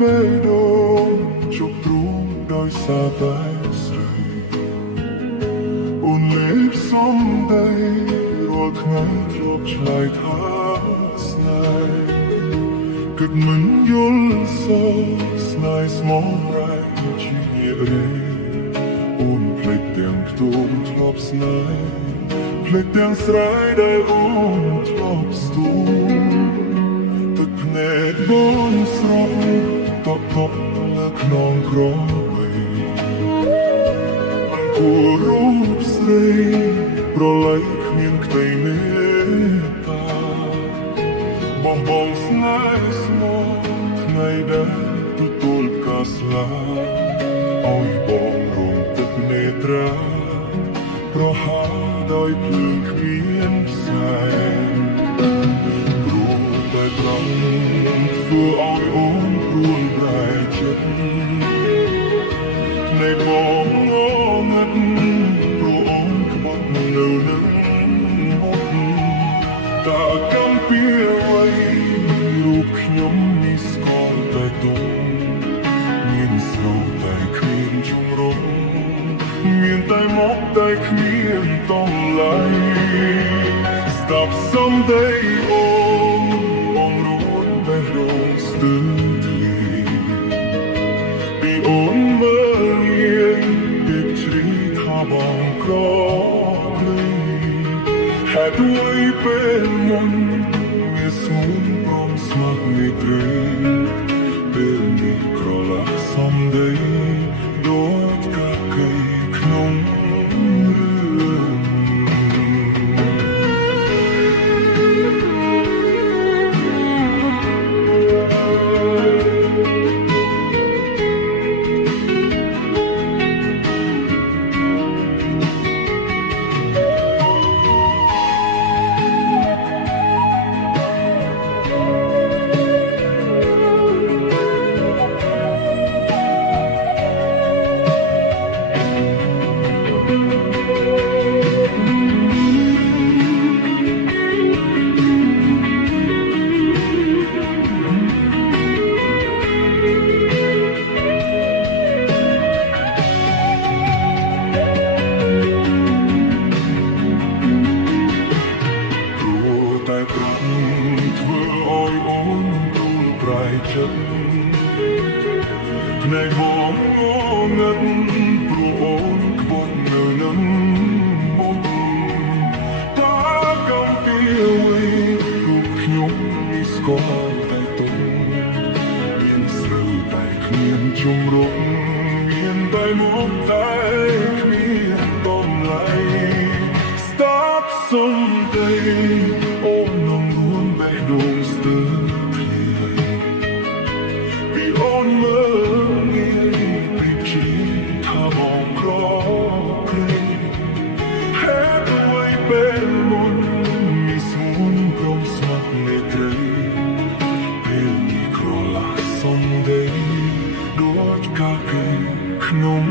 បេះដូងជប់ទ្រូងដោយសារតែស្រីអូនលេបសំដីរាល់ថ្ងៃធ្លាប់ឆ្លើយថាស្នេហ៍គិតមិនយល់សោះស្នេហ៍ស្មោះប្រែជារីអូនភ្លេចទាំងខ្ទមធ្លាប់ស្នេហ៍ភ្លេចទាំងស្រែដែលអូនធ្លាប់ស្ទូទឹកភ្នែកបងស្រស់តបលើខ្នងក្របីគួររូបស្រីប្រឡ័យគ្មានក្តីមេត្តាបងបងស្នេហ៍ស្មោះថ្ងៃដែលទទួលការស្លាប់ឲ្យបងរងទឹកនេត្រាប្រហាដោយភ្លើងគ្មានផ្សែងព្រោះតែត្រង់ធ្វើឲ្យអូនព្រួយប្រែចិត្តនៃបងងងឹតព្រោះអូនក្បត់នៅនឹងមុខតើកំពីអ្វីរូបខ្ញុំនេះស្គាល់តែទុំមានស្រូវតែគ្មានជំរំមានតែមកតែគ្មានតំឡៃ Stop someday អូនបងរួនបេះដូងស្ទើរធ្លាយពីអូនមើលងាយពីជ្រីថាបងក្រភ្លីហេតុអ្វីពេលមុនមានស្មូនព្រមស្មាត់មេត្រីពេលនេះក្រឡាក់ someday ដូចកាកៃក្នុងរឿង ភ្នែកបងងងឹតព្រោះអូនក្បត់នៅនឹងមុខតើកំពីអ្វីរូបខ្ញុំនេះស្គាល់តែទុំមានស្រូវតែគ្មានជំរំមានតែមកតែគ្មានតំឡៃ Stop someday អូននឹងរួនបេះដូងស្ទើរអូនមើលងាយពីជីថាបងក្រភ្លេចហេតុអ្វីពេលមុនមានស្មូនព្រមស្មាត់មេត្រីពេលនេះក្រឡាក់ someday ដូចកាកេក្នុង